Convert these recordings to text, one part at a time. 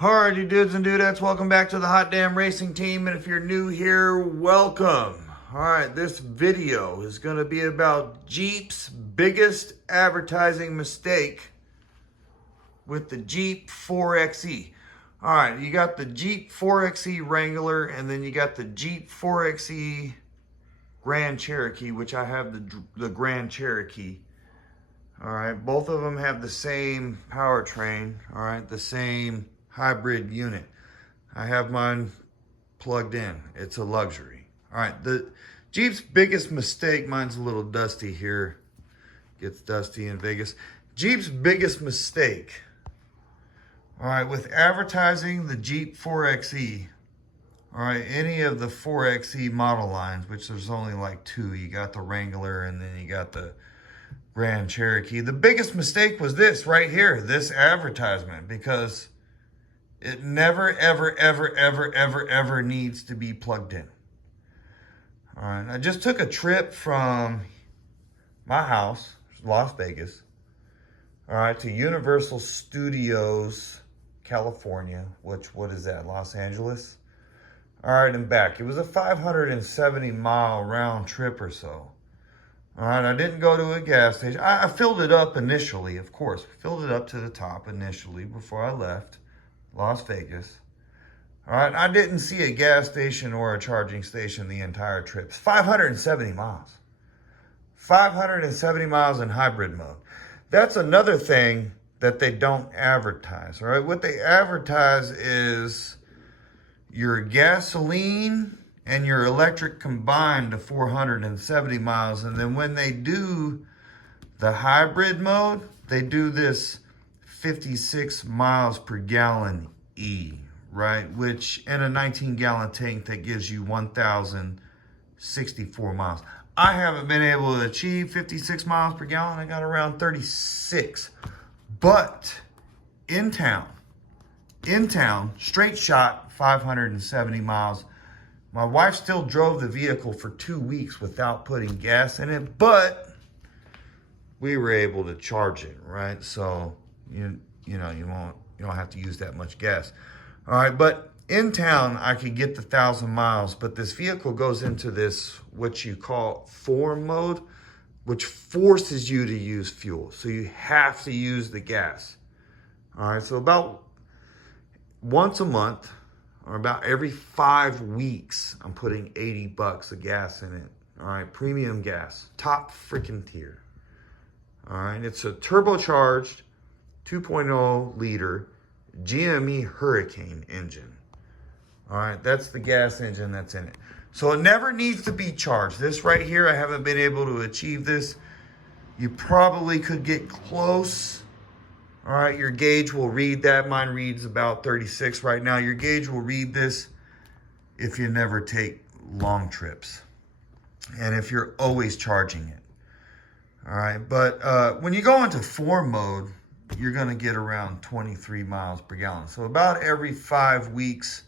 Alrighty, dudes and dudettes, welcome back to the Hot Damn Racing Team. And if you're new here, welcome. Alright, this video is going to be about Jeep's biggest advertising mistake with the Jeep 4xe. Alright, you got the Jeep 4xe Wrangler, and then you got the Jeep 4xe Grand Cherokee, which I have the Grand Cherokee. Alright, both of them have the same powertrain, alright, the same hybrid unit. I have mine plugged in. It's a luxury. All right, the Jeep's biggest mistake, mine's a little dusty here. Gets dusty in Vegas. Jeep's biggest mistake, all right, with advertising the Jeep 4xe, all right, any of the 4xe model lines, which there's only like two. You got the Wrangler and then you got the Grand Cherokee. The biggest mistake was this right here, this advertisement, because it never, ever needs to be plugged in. All right, I just took a trip from my house, Las Vegas, all right, to Universal Studios, California, which, what is that, Los Angeles? All right, and back. It was a 570-mile round trip or so. All right, I didn't go to a gas station. I filled it up initially, of course. Filled it up to the top initially before I left Las Vegas. All right, I didn't see a gas station or a charging station the entire trip. It's 570 miles. 570 miles in hybrid mode. That's another thing that they don't advertise, all right? What they advertise is your gasoline and your electric combined to 470 miles. And then when they do the hybrid mode, they do this 56 miles per gallon E, right? Which in a 19-gallon tank, that gives you 1,064 miles. I haven't been able to achieve 56 miles per gallon. I got around 36. But in town, straight shot, 570 miles. My wife still drove the vehicle for 2 weeks without putting gas in it, but we were able to charge it, right? So you don't have to use that much gas. All right, but in town I could get the 1,000 miles, but this vehicle goes into this what you call form mode, which forces you to use fuel. So you have to use the gas. All right, so about once a month or about every 5 weeks, I'm putting 80 bucks of gas in it. All right, premium gas, top freaking tier. All right, it's a turbocharged 2.0 liter GME Hurricane engine. All right, that's the gas engine that's in it. So it never needs to be charged. This right here, I haven't been able to achieve this. You probably could get close. All right, your gauge will read that. Mine reads about 36 right now. Your gauge will read this if you never take long trips and if you're always charging it. All right, but when you go into form mode, you're going to get around 23 miles per gallon. So about every 5 weeks,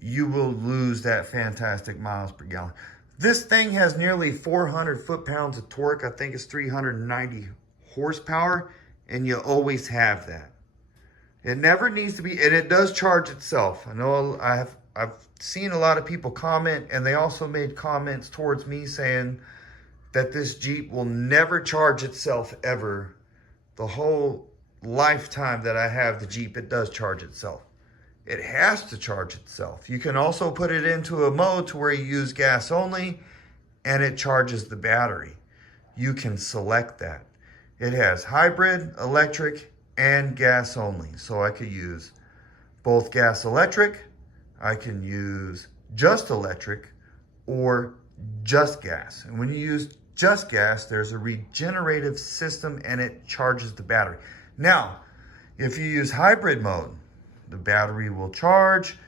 you will lose that fantastic miles per gallon. This thing has nearly 400 foot-pounds of torque. I think it's 390 horsepower, and you always have that. It never needs to be, and it does charge itself. I know I've seen a lot of people comment, and they also made comments towards me saying that this Jeep will never charge itself ever. The whole lifetime that I have the Jeep, it does charge itself. It has to charge itself. You can also put it into a mode to where you use gas only and it charges the battery. You can select that. It has hybrid, electric, and gas only. So I could use both gas electric, I can use just electric, or just gas. And when you use just gas, there's a regenerative system and it charges the battery. Now, if you use hybrid mode, the battery will charge.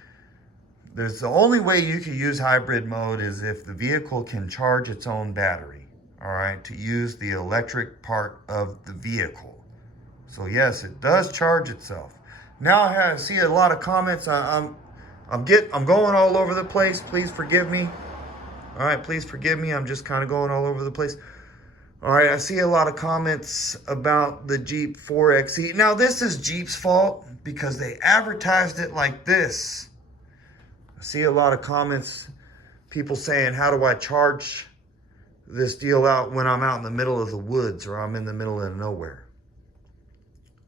There's the only way you can use hybrid mode is if the vehicle can charge its own battery, all right, to use the electric part of the vehicle. So yes, it does charge itself. Now I see a lot of comments. I'm going all over the place. Please forgive me. All right, please forgive me. I'm just kind of going all over the place. All right, I see a lot of comments about the Jeep 4xe. Now, this is Jeep's fault. because they advertised it like this. I see a lot of comments, people saying, how do I charge this deal out when I'm out in the middle of the woods or I'm in the middle of nowhere?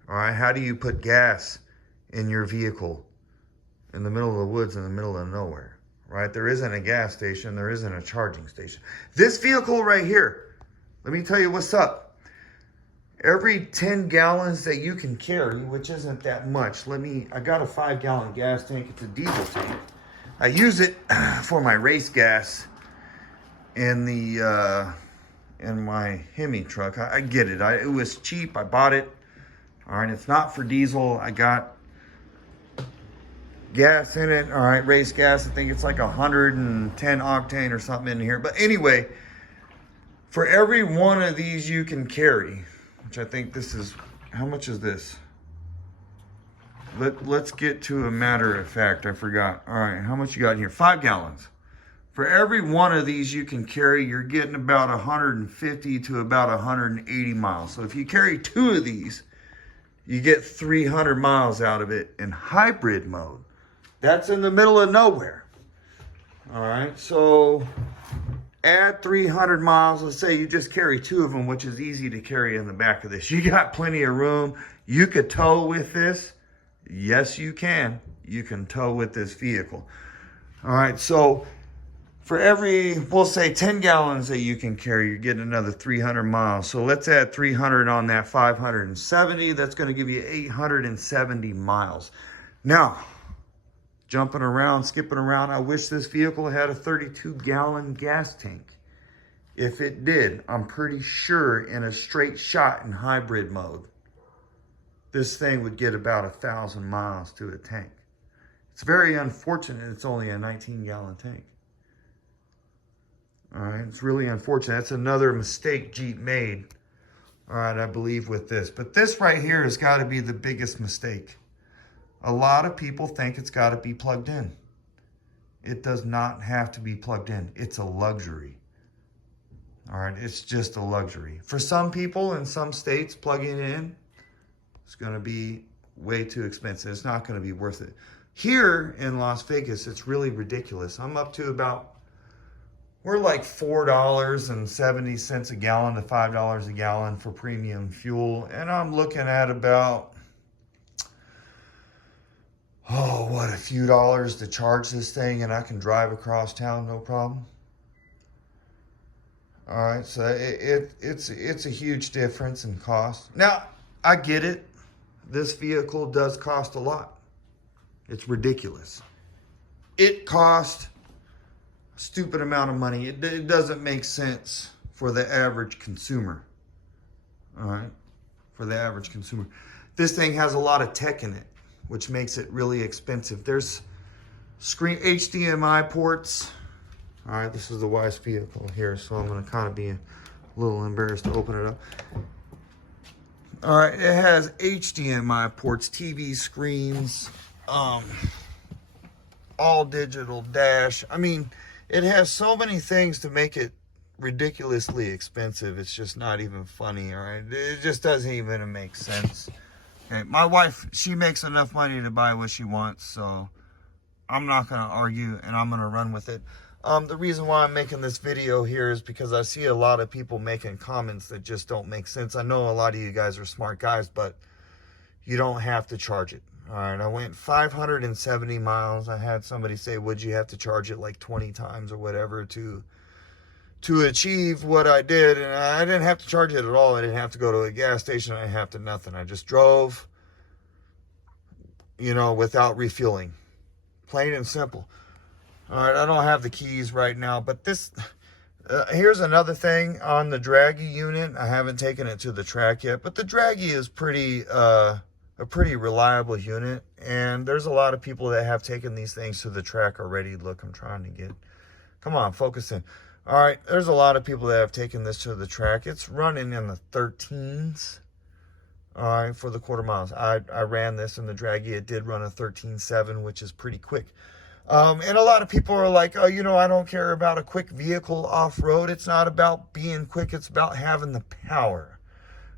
All right, how do you put gas in your vehicle in the middle of the woods in the middle of nowhere? Right? There isn't a gas station, there isn't a charging station. This vehicle right here, let me tell you what's up. Every 10 gallons that you can carry, which isn't that much, I got a 5-gallon gas tank. It's a diesel tank. I use it for my race gas in my Hemi truck. I get it. It was cheap. I bought it. All right, it's not for diesel. I got gas in it. All right, race gas. I think it's like 110 octane or something in here. But anyway, for every one of these you can carry, which I think this is, how much is this? Let's get to a matter of fact. I forgot. All right, how much you got in here? 5 gallons. For every one of these you can carry, you're getting about 150 to about 180 miles. So if you carry 2 of these, you get 300 miles out of it in hybrid mode. That's in the middle of nowhere. All right, so add 300 miles. Let's say you just carry 2 of them, which is easy to carry in the back of this. You got plenty of room. You could tow with this. Yes, you can. You can tow with this vehicle. All right, so for every, we'll say 10 gallons that you can carry, you're getting another 300 miles. So let's add 300 on that 570. That's going to give you 870 miles. Now, jumping around, skipping around, I wish this vehicle had a 32-gallon gas tank. If it did, I'm pretty sure in a straight shot in hybrid mode, this thing would get about 1,000 miles to a tank. It's very unfortunate it's only a 19-gallon tank. All right, it's really unfortunate. That's another mistake Jeep made, all right, I believe with this. But this right here has got to be the biggest mistake. A lot of people think it's got to be plugged in. It does not have to be plugged in. It's a luxury. All right, it's just a luxury. For some people in some states, plugging it in, it's going to be way too expensive. It's not going to be worth it. Here in Las Vegas, it's really ridiculous. I'm up to about, we're like $4.70 a gallon to $5 a gallon for premium fuel. And I'm looking at about, a few dollars to charge this thing, and I can drive across town, no problem. All right, so it's a huge difference in cost. Now, I get it. This vehicle does cost a lot. It's ridiculous. It costs a stupid amount of money. It doesn't make sense for the average consumer. All right, for the average consumer. This thing has a lot of tech in it, which makes it really expensive. There's screen HDMI ports. All right, this is the wife's vehicle here, so I'm gonna kind of be a little embarrassed to open it up. All right, it has HDMI ports, TV screens, all digital dash. I mean, it has so many things to make it ridiculously expensive. It's just not even funny, all right? It just doesn't even make sense. Okay, my wife, she makes enough money to buy what she wants, so I'm not gonna argue and I'm gonna run with it. The reason why I'm making this video here is because I see a lot of people making comments that just don't make sense. I know a lot of you guys are smart guys, but you don't have to charge it. All right, I went 570 miles. I had somebody say, would you have to charge it like 20 times or whatever to achieve what I did? And I didn't have to charge it at all. I didn't have to go to a gas station. I didn't have to nothing. I just drove, without refueling. Plain and simple. All right, I don't have the keys right now, but this, here's another thing on the Draggy unit. I haven't taken it to the track yet, but the Draggy is a pretty reliable unit, and there's a lot of people that have taken these things to the track already. Look, I'm trying to get, come on, focus in. All right, there's a lot of people that have taken this to the track. It's running in the 13s, all right, for the quarter miles. I ran this in the Draggy. It did run a 13.7, which is pretty quick. And a lot of people are like, oh, I don't care about a quick vehicle off-road. It's not about being quick. It's about having the power.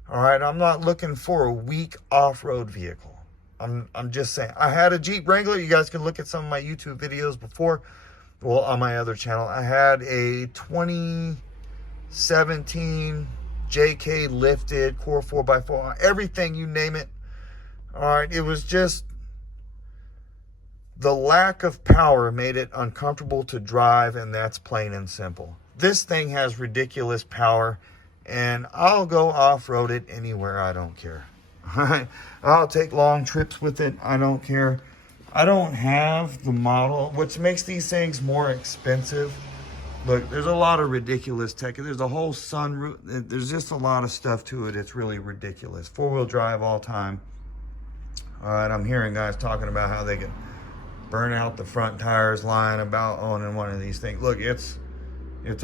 All right, I'm not looking for a weak off-road vehicle. I'm just saying. I had a Jeep Wrangler. You guys can look at some of my YouTube videos before. Well, on my other channel, I had a 2017 JK lifted core 4x4, everything, you name it. All right, it was just the lack of power made it uncomfortable to drive, and that's plain and simple. This thing has ridiculous power, and I'll go off-road it anywhere. I don't care. All right, I'll take long trips with it. I don't care. I don't have the model, which makes these things more expensive. Look, there's a lot of ridiculous tech. There's a whole sunroof. There's just a lot of stuff to it. It's really ridiculous. Four-wheel drive all time. All right, I'm hearing guys talking about how they can burn out the front tires, lying about owning one of these things. Look, it's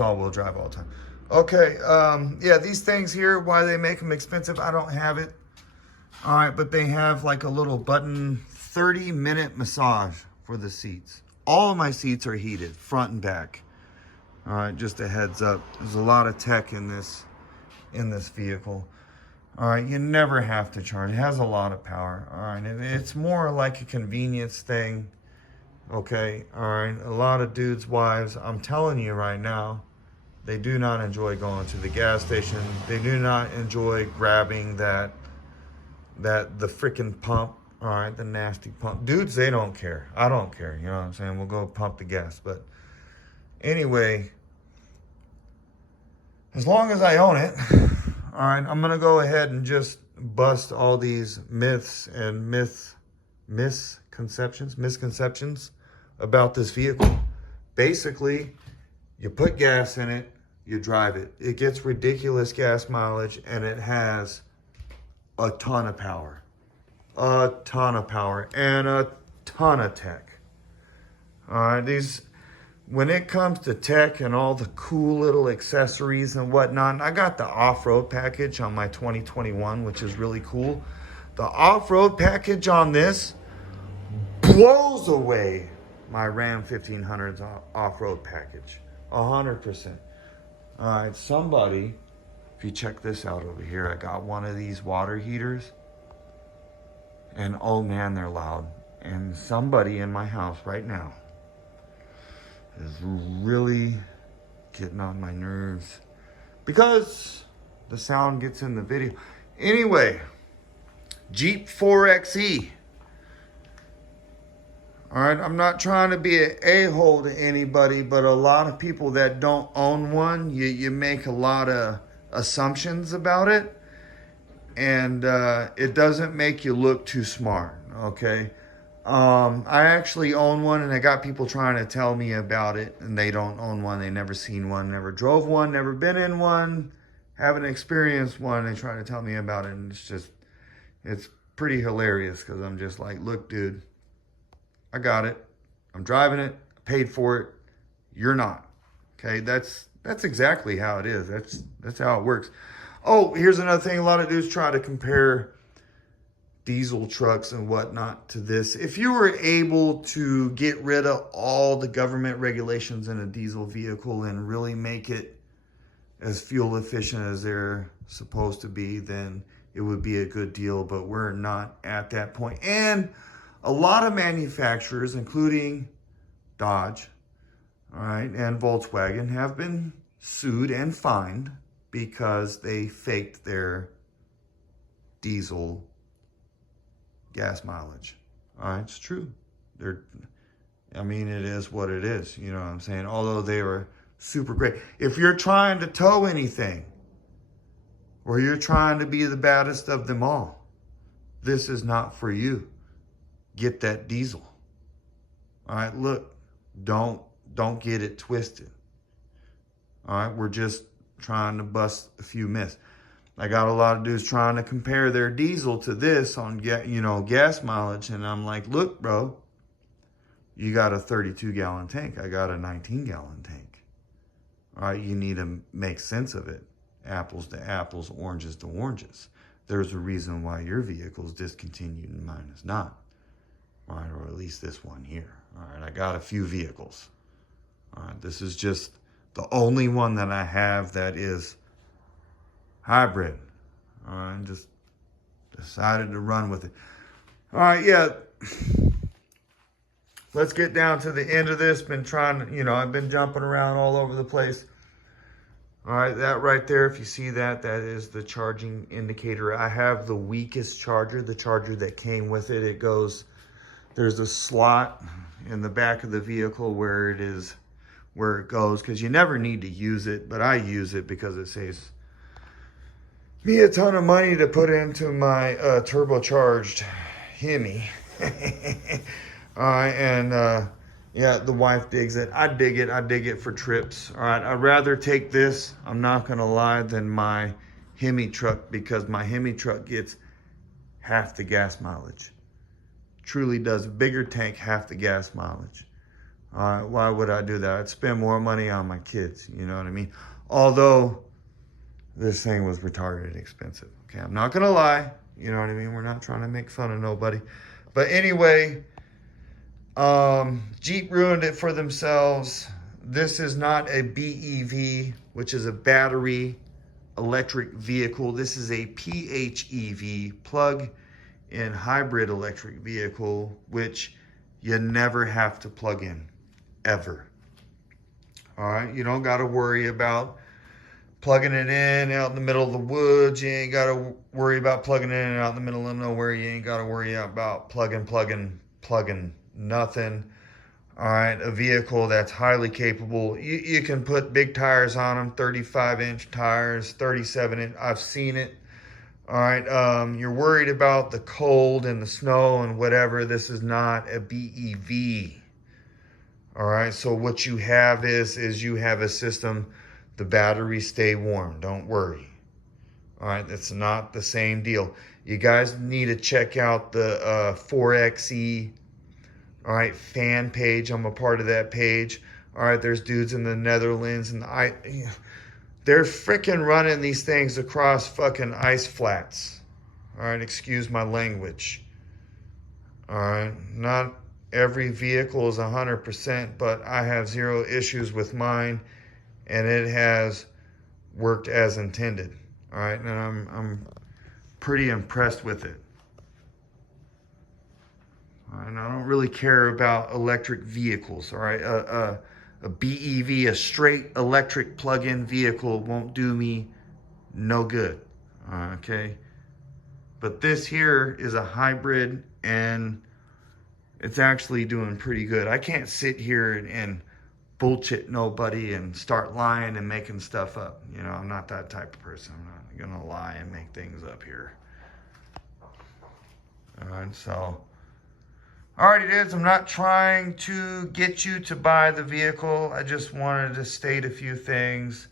all-wheel drive all the time. Okay, yeah, these things here, why they make them expensive, I don't have it. All right, but they have like a little button 30-minute massage for the seats. All of my seats are heated, front and back. All right, just a heads up. There's a lot of tech in this vehicle. All right, you never have to charge. It has a lot of power. All right, it's more like a convenience thing. Okay, all right. A lot of dudes' wives, I'm telling you right now, they do not enjoy going to the gas station. They do not enjoy grabbing the freaking pump. All right, the nasty pump. Dudes, they don't care. I don't care. You know what I'm saying? We'll go pump the gas. But anyway, as long as I own it, all right, I'm going to go ahead and just bust all these myths and misconceptions about this vehicle. Basically, you put gas in it, you drive it. It gets ridiculous gas mileage, and it has a ton of power. A ton of power and a ton of tech. All right, when it comes to tech and all the cool little accessories and whatnot, I got the off-road package on my 2021, which is really cool. The off-road package on this blows away my Ram 1500's off-road package. 100%. All right, somebody, if you check this out over here, I got one of these water heaters. And oh man, they're loud. And somebody in my house right now is really getting on my nerves because the sound gets in the video. Anyway, Jeep 4xe. All right, I'm not trying to be an a-hole to anybody, but a lot of people that don't own one, you make a lot of assumptions about it. And it doesn't make you look too smart, okay? I actually own one, and I got people trying to tell me about it, and they don't own one. They never seen one, never drove one, never been in one, haven't experienced one. They try to tell me about it, and it's pretty hilarious because I'm just like, look, dude, I got it. I'm driving it. I paid for it. You're not, okay? That's exactly how it is. That's how it works. Oh, here's another thing. A lot of dudes try to compare diesel trucks and whatnot to this. If you were able to get rid of all the government regulations in a diesel vehicle and really make it as fuel efficient as they're supposed to be, then it would be a good deal. But we're not at that point. And a lot of manufacturers, including Dodge, all right, and Volkswagen, have been sued and fined because they faked their diesel gas mileage. All right, it's true. I mean, it is what it is. You know what I'm saying? Although they were super great. If you're trying to tow anything, or you're trying to be the baddest of them all, this is not for you. Get that diesel. All right, look, don't get it twisted. All right, we're just trying to bust a few myths. I got a lot of dudes trying to compare their diesel to this on gas mileage, and I'm like, look, bro, you got a 32-gallon tank. I got a 19-gallon tank. All right, you need to make sense of it. Apples to apples, oranges to oranges. There's a reason why your vehicle is discontinued and mine is not. All right, or at least this one here. All right, I got a few vehicles. All right, this is just the only one that I have that is hybrid. All right, just decided to run with it. All right, yeah. Let's get down to the end of this. Been trying to, I've been jumping around all over the place. All right, that right there, if you see that, that is the charging indicator. I have the weakest charger, the charger that came with it. It goes, there's a slot in the back of the vehicle where it goes, because you never need to use it, but I use it because it saves me a ton of money to put into my turbocharged Hemi. All right, and yeah, the wife digs it. I dig it. I dig it for trips. All right, I'd rather take this, I'm not going to lie, than my Hemi truck, because my Hemi truck gets half the gas mileage. Truly does. Bigger tank, half the gas mileage. All right, why would I do that? I'd spend more money on my kids, you know what I mean? Although this thing was retarded expensive. Okay, I'm not going to lie. You know what I mean? We're not trying to make fun of nobody. But anyway, Jeep ruined it for themselves. This is not a BEV, which is a battery electric vehicle. This is a PHEV, plug-in hybrid electric vehicle, which you never have to plug in, ever. All right, you don't got to worry about plugging it in out in the middle of the woods. You ain't got to worry about plugging it in out in the middle of nowhere. You ain't got to worry about plugging nothing. All right, a vehicle that's highly capable. You can put big tires on them, 35-inch tires, 37-inch. I've seen it. All right, you're worried about the cold and the snow and whatever. This is not a BEV. All right, so what you have is you have a system. The batteries stay warm. Don't worry. All right, it's not the same deal. You guys need to check out the 4xe, all right, fan page. I'm a part of that page. All right, there's dudes in the Netherlands, and they're freaking running these things across fucking ice flats. All right, excuse my language. All right, not every vehicle is 100%, but I have zero issues with mine, and it has worked as intended. All right, and I'm pretty impressed with it. All right, and I don't really care about electric vehicles. All right, a BEV, a straight electric plug-in vehicle, won't do me no good. Okay, but this here is a hybrid, and it's actually doing pretty good. I can't sit here and bullshit nobody and start lying and making stuff up. You know, I'm not that type of person. I'm not gonna lie and make things up here. All right, so alright, it is. I'm not trying to get you to buy the vehicle. I just wanted to state a few things,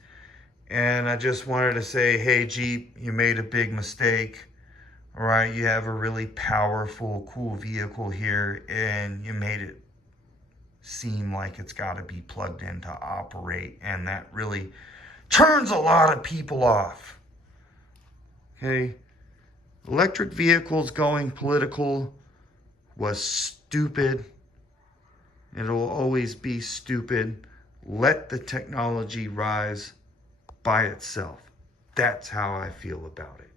and I just wanted to say, hey Jeep, you made a big mistake. All right, you have a really powerful, cool vehicle here, and you made it seem like it's got to be plugged in to operate, and that really turns a lot of people off. Okay, electric vehicles going political was stupid. It will always be stupid. Let the technology rise by itself. That's how I feel about it.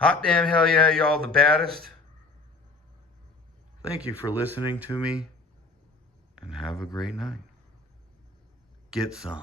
Hot damn hell yeah, y'all the baddest. Thank you for listening to me, and have a great night. Get some.